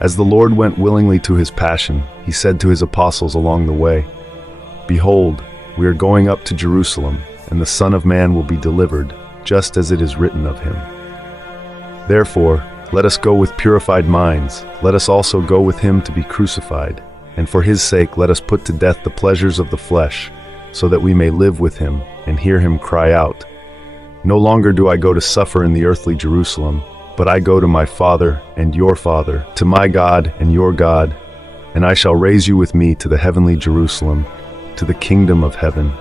As the Lord went willingly to his passion, he said to his apostles along the way, "Behold, we are going up to Jerusalem, and the Son of Man will be delivered, just as it is written of him. Therefore, let us go with purified minds, let us also go with him to be crucified, and for his sake let us put to death the pleasures of the flesh, so that we may live with him and hear him cry out, 'No longer do I go to suffer in the earthly Jerusalem, but I go to my Father and your Father, to my God and your God, and I shall raise you with me to the heavenly Jerusalem, to the kingdom of heaven.'